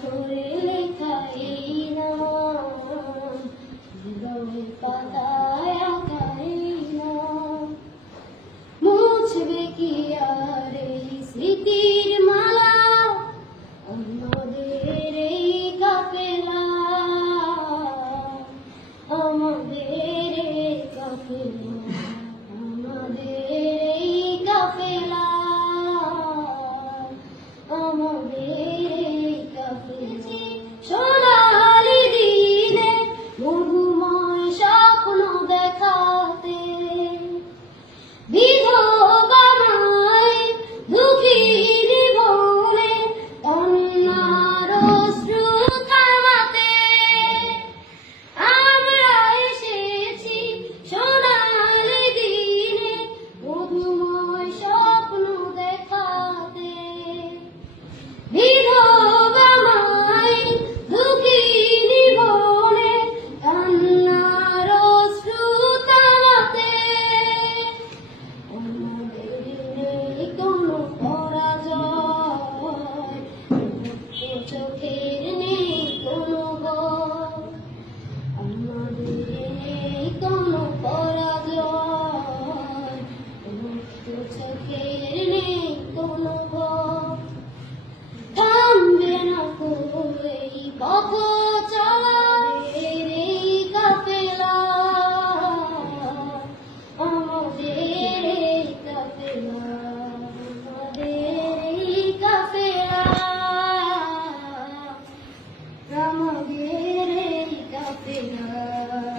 Thank you. চোখের নেই কোনো থামবে না কোই পথ চলের এই কাপেলা আমাদের এই কাপেলা আমাদের এই কাপেলা, আমাদের এই কাপেলা।